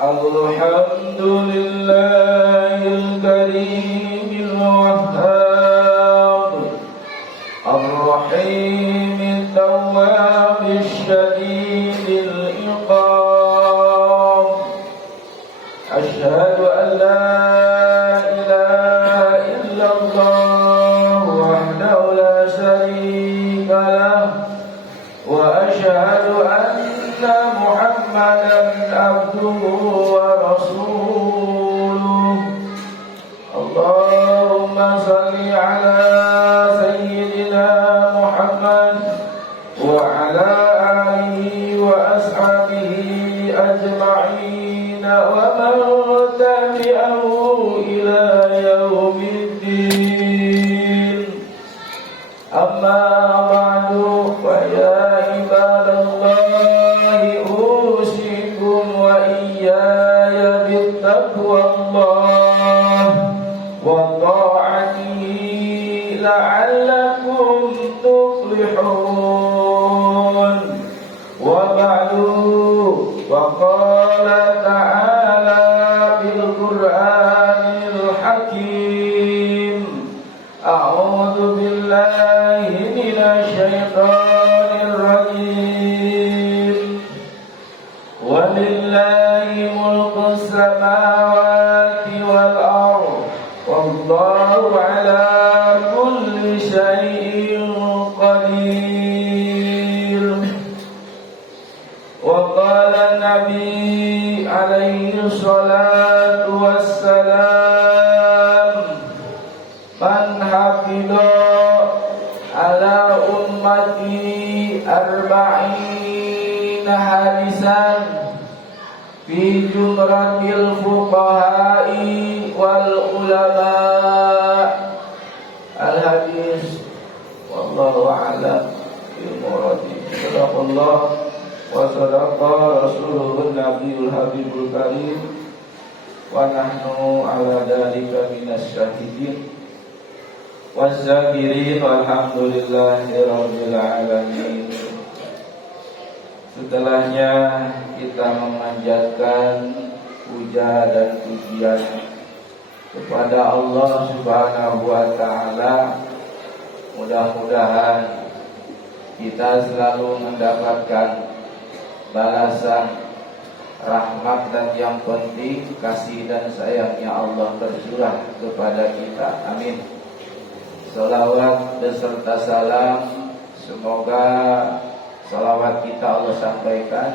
الحمد لله الكريم الوهاب الرحيم التواب الشديد العقاب أشهد أن لا إله إلا الله وحده لا شريك له وأشهد أن محمدا عبده ورسوله اللهم صل على سيدنا محمد وعلى آله وأصحابه أجمعين ومن تبعه إلى يوم الدين أما بعد فيا عباد الله أوصيكم وإياي بالتقوى الله وطاعته لعلكم تفلحون وبعد وقال تعالى بالقرآن الحكيم أعوذ بالله من الشيطان الرجيم ولله ملك السماوات والأرض والله على كل شيء قدير وقال النبي عليه الصلاة والسلام من حفظ على أمتي 40 حديثا في جمرة الفقهاء والعلماء الحديث والله أعلم بمراده صدق الله وصدق رسوله النبي الحبيب الكريم ونحن على ذلك من الشاهدين والذاكرين walhamdulillahi rabbil alamin. Setelahnya kita memanjatkan puja dan pujian kepada Allah Subhanahu wa taala. Mudah-mudahan kita selalu mendapatkan balasan rahmat dan yang penting kasih dan sayangnya Allah tercurah kepada kita. Amin. Salawat beserta salam, semoga salawat kita Allah sampaikan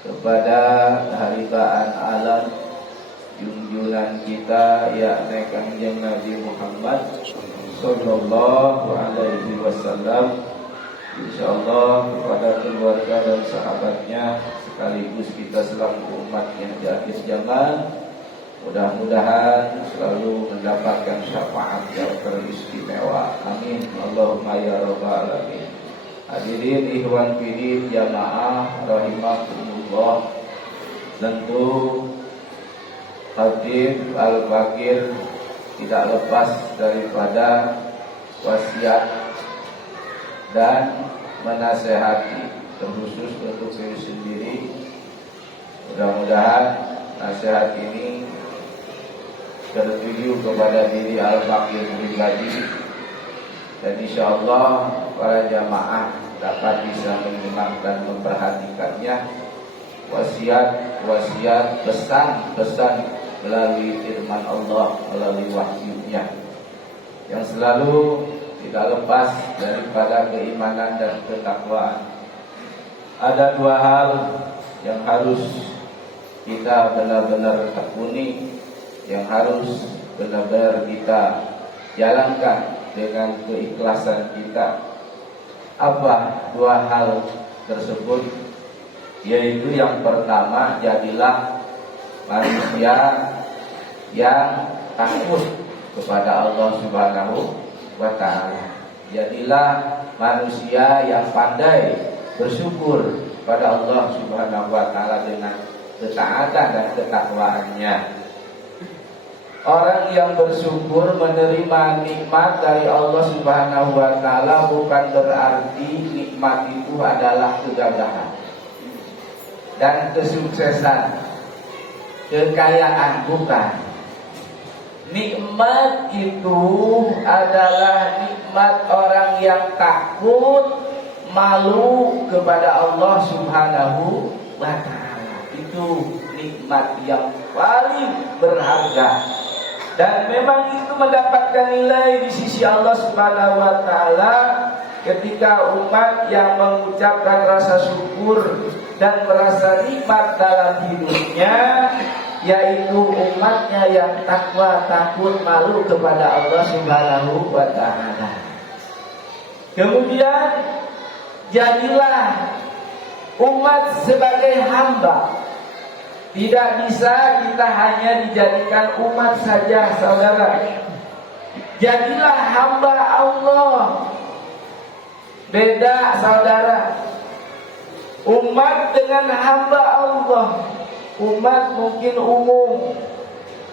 kepada haribaan alam junjungan kita yakni Kanjeng Nabi Muhammad sallallahu alaihi wasallam, insyaallah kepada keluarga dan sahabatnya sekaligus kita selaku umatnya di akhir zaman. Mudah-mudahan selalu mendapatkan syafaat yang teristimewa. Amin. Allahumma ya rabbal alamin. Hadirin ikhwan fillah jamaah rahimakumullah. Tentu Habib Al-Fakir tidak lepas daripada wasiat dan menasehati terkhusus untuk diri sendiri. Mudah-mudahan nasihat ini tertuju kepada diri Al-Fakir pribadi dan insyaallah para jamaah dapat bisa menyimak dan memperhatikannya. Wasiat, pesan melalui firman Allah, melalui wahyunya yang selalu tidak lepas daripada keimanan dan ketakwaan. Ada dua hal yang harus kita benar-benar tekuni, yang harus benar-benar kita jalankan dengan keikhlasan kita. Apa dua hal tersebut? Yaitu yang pertama, jadilah manusia yang takut kepada Allah Subhanahu wa ta'ala. Jadilah manusia yang pandai bersyukur pada Allah Subhanahu wa ta'ala dengan ketaatan dan ketakwaannya. Orang yang bersyukur menerima nikmat dari Allah Subhanahu wa ta'ala bukan berarti nikmat itu adalah kegagahan dan kesuksesan. kekayaan, bukan. Nikmat itu adalah nikmat orang yang takut, malu kepada Allah Subhanahu wa ta'ala. Itu nikmat yang paling berharga, dan memang itu mendapatkan nilai di sisi Allah Subhanahu wa ta'ala ketika umat yang mengucapkan rasa syukur dan merasa nikmat dalam hidupnya, yaitu umatnya yang takwa, takut, malu kepada Allah Subhanahu wa ta'ala. Kemudian jadilah umat sebagai hamba. Tidak bisa kita hanya dijadikan umat saja, saudara. Jadilah hamba Allah. Beda, saudara. Umat dengan hamba Allah. Umat mungkin umum,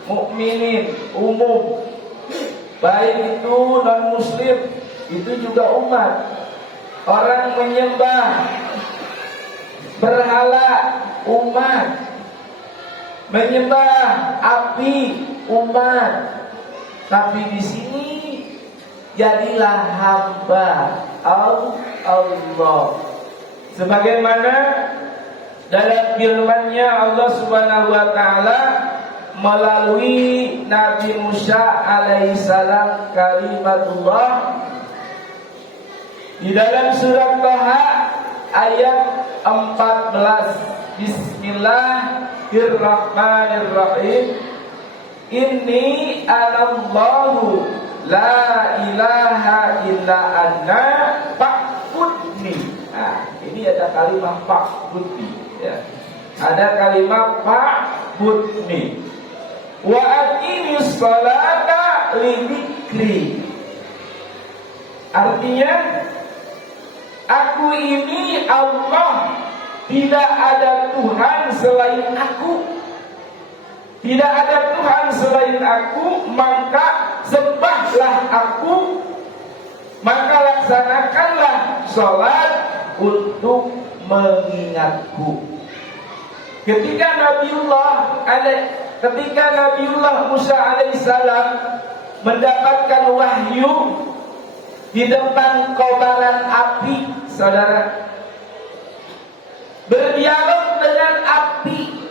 mukminin umum, baik itu non muslim, itu juga umat. Orang menyembah berhala, umat. Menyembah api, umat. Tapi di sini jadilah hamba Allah. Sebagaimana dalam firman-Nya Allah Subhanahu wa taala melalui Nabi Musa alaihissalam kalimatullah di dalam surat Thaha ayat 14. Bismillahirrahmanirrahim. Inni anallahu la ilaha illa anna fa'budni. Nah, ini ada kalimat fa'budni, ya. Ada kalimat fa'budni. Wa aqimis sholata li dzikri. Artinya, aku ini Allah, tidak ada Tuhan selain aku. Tidak ada Tuhan selain aku, maka sembahlah aku, maka laksanakanlah sholat untuk mengingatku. Ketika Nabiullah Musa alaihissalam mendapatkan wahyu di depan kobaran api, saudara, berdialog dengan api,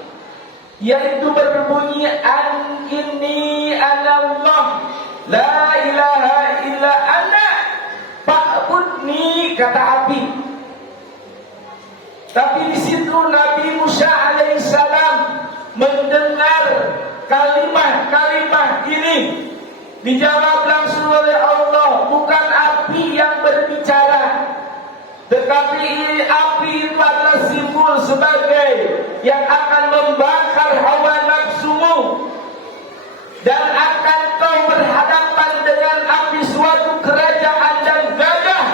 yaitu berbunyi an inni anallah la ilaha illa ana fa'budni, kata api. Tapi di situ Nabi Musa alaihissalam mendengar kalimat ini, dijawab langsung oleh Allah, bukan api yang berbicara, tetapi api itu adalah simbol sebagai yang akan membakar hawa nafsumu, dan akan kau berhadapan dengan api suatu kerajaan dan gagah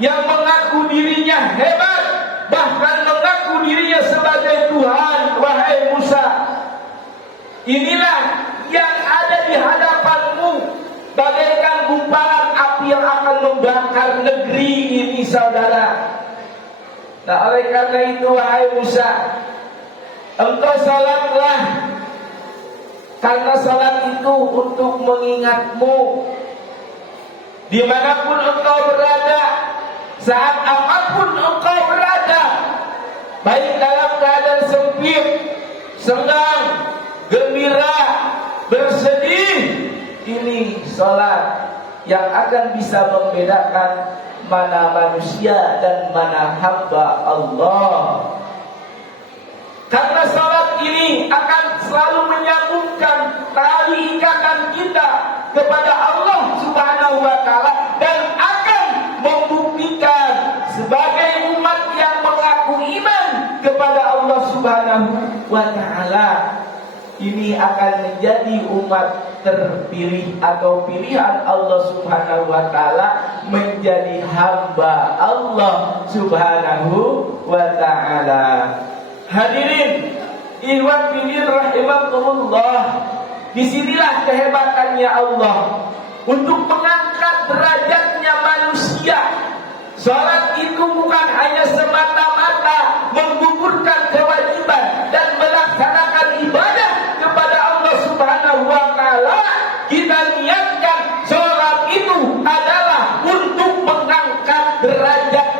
yang mengaku dirinya hebat, bahkan mengaku dirinya sebagai Tuhan. Wahai Musa, inilah yang ada di hadapanmu, bagaikan gumpalan api yang akan membakar negeri ini, saudara. Nah, oleh karena itu, wahai Musa, engkau salatlah, karena salat itu untuk mengingatmu dimanapun engkau berada, saat apapun engkau berada, baik dalam keadaan sempit, senang, gembira, bersedih. Ini salat yang akan bisa membedakan mana manusia dan mana hamba Allah. Karena salat ini akan selalu menyambungkan tali ikatan kita kepada Allah Subhanahu wa taala, dan akan membuktikan sebagai umat yang mengaku iman kepada Allah Subhanahu wa taala, ini akan menjadi umat terpilih atau pilihan Allah Subhanahu wa taala, menjadi hamba Allah Subhanahu wa taala. Hadirin ikhwan fillah rahimakumullah, disinilah kehebatannya Allah untuk mengangkat derajatnya manusia. Salat itu bukan hanya semata-mata menggugurkan kewajiban dan melaksanakan ibadah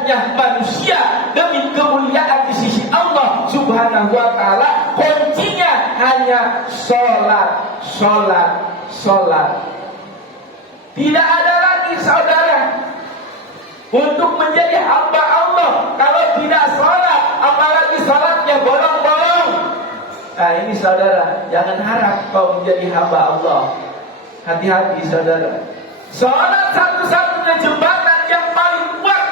derajatnya manusia demi kemuliaan di sisi Allah Subhanahu wa taala, kuncinya hanya salat. Tidak ada lagi saudara untuk menjadi hamba Allah kalau tidak salat, apalagi salatnya bolong-bolong. Nah ini saudara, jangan harap kau menjadi hamba Allah. Hati-hati saudara. Salat satu-satunya jembatan yang paling kuat,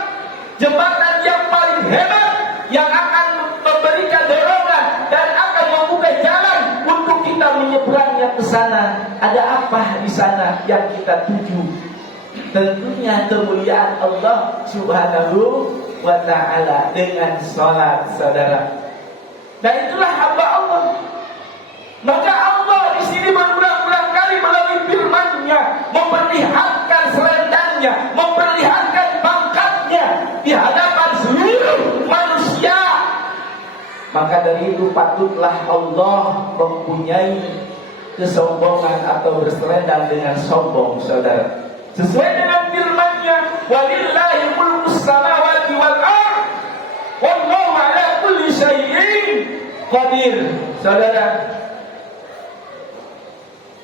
jembatan yang paling hebat, yang akan memberikan dorongan dan akan membuka jalan untuk kita menyeberangnya ke sana. Ada apa di sana yang kita tuju? Tentunya kemuliaan Allah Subhanahu wa ta'ala dengan salat saudara. Dan itulah hamba Allah. Maka Allah di sini berulang-ulang kali melalui firman-Nya memperlihatkan selendangnya, memperlihatkan pangkatnya di hadapan seluruh manusia. Maka dari itu patutlah Allah mempunyai kesombongan atau berselendang dengan sombong saudara. Sesuai dengan firman-Nya, walillahi mulkus samawati wal ardh wallahu ala kulli syai'in qadir. Saudara,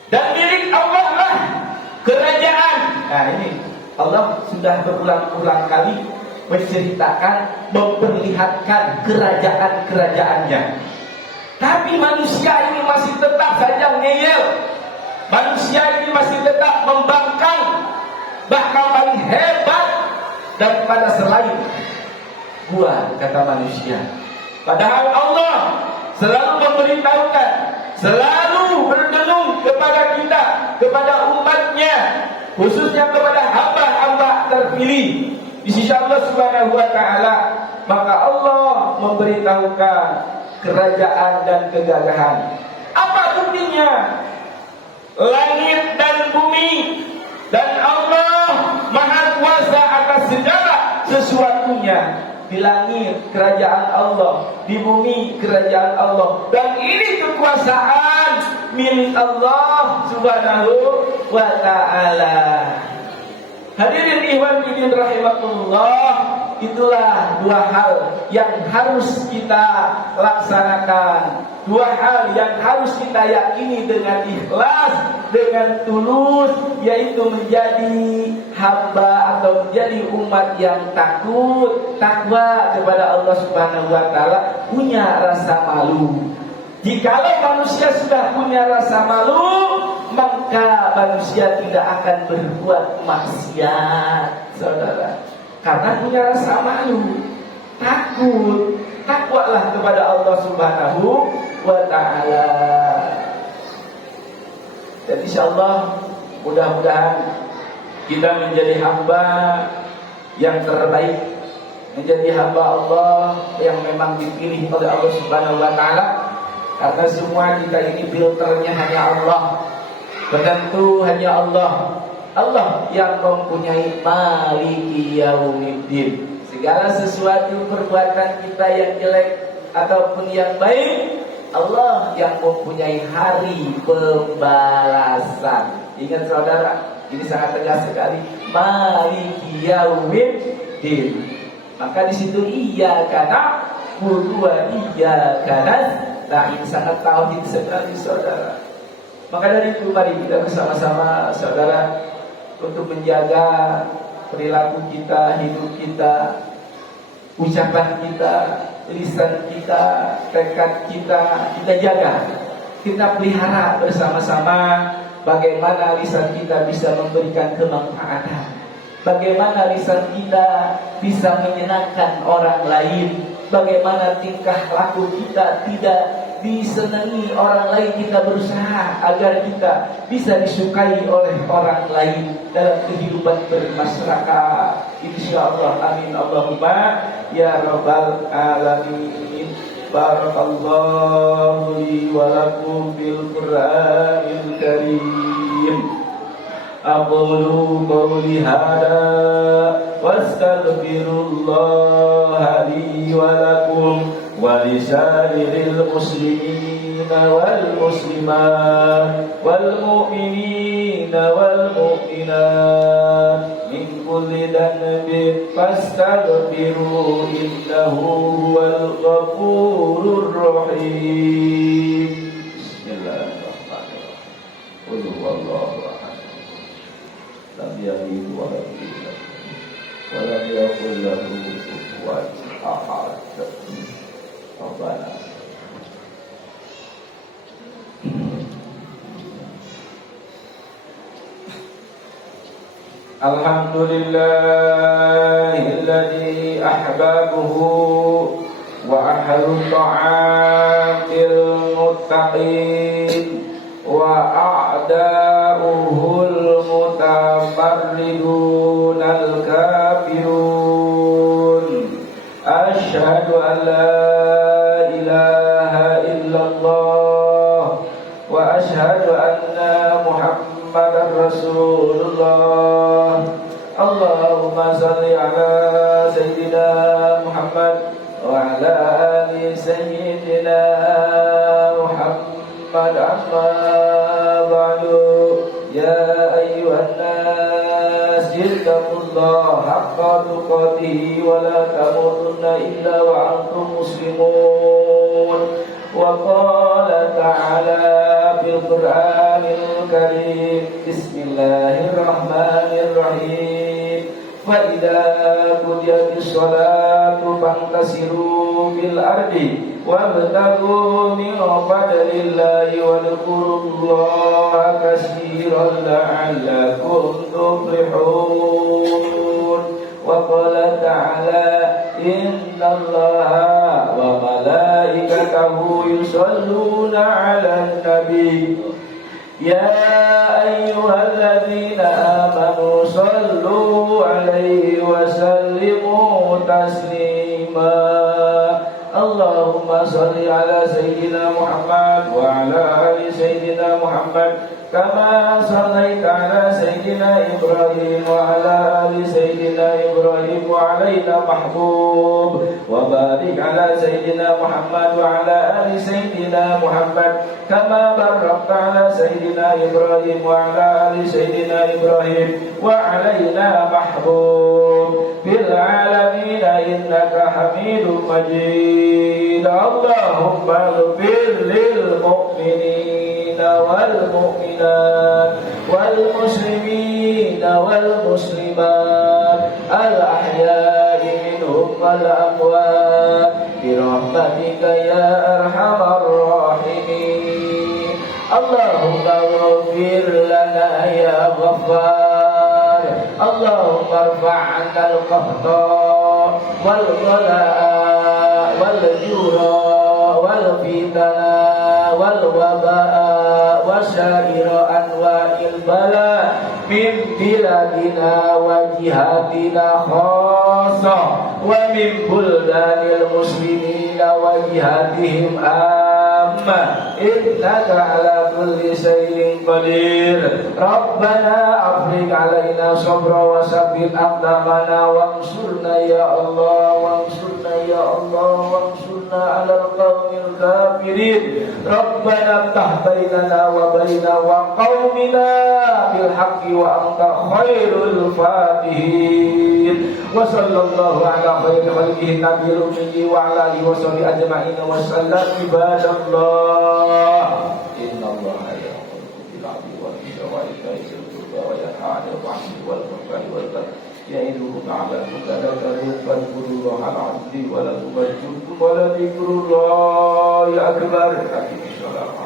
dan milik Allah lah kerajaan. Nah ini Allah sudah berulang-ulang kali menceritakan, memperlihatkan kerajaan-kerajaannya. Tapi manusia ini masih tetap saja ngeyel. Manusia ini masih tetap membangkang, bahkan paling hebat daripada selain gua, kata manusia. Padahal Allah selalu memberitahukan, selalu berdengung kepada kita, kepada umatnya, khususnya kepada hamba-hamba terpilih di sisi Allah Subhanahu wa ta'ala. Maka Allah memberitahukan kerajaan dan kegagahan. Apa buktinya? Langit dan bumi, dan Allah Maha Kuasa atas segala sesuatunya. Di langit kerajaan Allah, di bumi kerajaan Allah, dan ini kekuasaan milik Allah Subhanahu wa ta'ala. Hadirin ikhwan fillah rahimakumullah, itulah dua hal yang harus kita laksanakan, dua hal yang harus kita yakini dengan ikhlas, dengan tulus, yaitu menjadi hamba atau menjadi umat yang takwa kepada Allah Subhanahu wa ta'ala, punya rasa malu. Jikalau manusia sudah punya rasa malu, maka manusia tidak akan berbuat maksiat, saudara. Karena punya rasa malu, takut, takwalah kepada Allah Subhanahu wa ta'ala. Dan insyaallah mudah-mudahan kita menjadi hamba yang terbaik, menjadi hamba Allah yang memang dipilih oleh Allah Subhanahu wa ta'ala. Karena semua kita ini filternya hanya Allah, penentu hanya Allah. Allah yang mempunyai maliki yaumiddin. Segala sesuatu perbuatan kita yang jelek ataupun yang baik, Allah yang mempunyai hari pembalasan. Ingat saudara, ini sangat tegas sekali. Maliki yaumiddin. Maka di situ iyyaka na'budu wa iyyaka nasta'in. Nah ini sangat tauhid sekali saudara. Maka dari itu mari kita bersama-sama saudara untuk menjaga perilaku kita, hidup kita, ucapan kita, lisan kita, tekad kita jaga. Kita pelihara bersama-sama bagaimana lisan kita bisa memberikan kemanfaatan, bagaimana lisan kita bisa menyenangkan orang lain, bagaimana tingkah laku kita tidak disenangi orang lain. Kita berusaha agar kita bisa disukai oleh orang lain dalam kehidupan bermasyarakat. Insyaallah, amin Allahumma ya rabbal alamin. Barakallahu li wa lakum bil Qur'anil karim. Aqulu qawli hada wastaghfirullah li wa lakum wa li sa'iril muslimin wal muslimat wal mu'minin wal mu'minat min kulli dhanbin fastaghfiruhu innahu huwal ghafurur rahim. Bismillahirrahmanirrahim. Qul huwallahu ahad. Lam yalid wa lam yulad wa lam yakul lahu kufuwan ahad. Rabbana Alhamdulillahilladzi ahbabuhu wa ahlu ta'atil muttaqin wa a'da'uhul mutafarridun al-kafirun. Asyhadu an la ilaha illallah wa asyhadu anna Muhammadar Rasulullah. Allahumma salli ala Sayyidina Muhammad wa ala ali Sayyidina Muhammad. Amma ba'du, ya ayyuhan nas ittaqullaha haqqa tuqatih wa la tamutunna illa wa antum muslimun. Wa qala ta'ala fil Qur'anil Karim, Bismillahirrahmanirrahim. Fa idza qudiyatis sholatu fantasiru fil ardi wabtaghu min fadlillahi wadhkurullaha katsiran la'allakum tuflihun. Wa qala ta'ala innallaha wa malaikatahu yusholluna 'alan nabi ya ayyuhalladzina amanu shallu 'alaihi wa sallimu taslima. Allahumma shalli ala Sayyidina Muhammad wa ala ali Sayyidina Muhammad kama shallaita ala Sayyidina Ibrahim wa ala ali Sayyidina Ibrahim wa alaina mahbub. Wa barik ala Sayyidina Muhammad wa ala ali Sayyidina Muhammad kama barakta ala Sayyidina Ibrahim wa ala ali Sayyidina Ibrahim wa alaina mahbub fil alamin innaka Hamidum Majid. Allahumma ighfir lil mu'minina wal mu'minat wal muslimina wal muslimat al ahya'i minhum wal amwat bi rahmatika ya arhamar rahimin. Allahumma ighfir lana ya Ghaffar. Allahumma irfa'na al-qahta wal ghalaa wal jura wal fitana wal wabaa wa syaira anwa'il bala min biladina wa jihatina khassa wa min buldanil muslimina wa jihatihim amma innaka ala kulli shay'in qadir. Rabbana afriq alaina sabra wa sabbit aqdamana wansurna ya Allah wansurna ya Allah wansurna ala al-qawmil kafirin. Rabbana iftah bainana wa baina wa qaumina bil haqqi wa anta khairul fatihin. Wa sallallahu ala khairi khalqihi nabiyil ummi wa ala alihi wa sahbihi ajma'in wa sallam. Ibadallah, innallaha ya'muru bil 'adli wal ihsani wa ita'i dzil qurba wa yanha 'anil fahsya'i wal munkari wal baghi ya'idukum la'allakum tadhakkarun. Fadhkurullaha al-'azim wa la tubajjukum wa la dhikrullahi akbar. Aqimis sholata.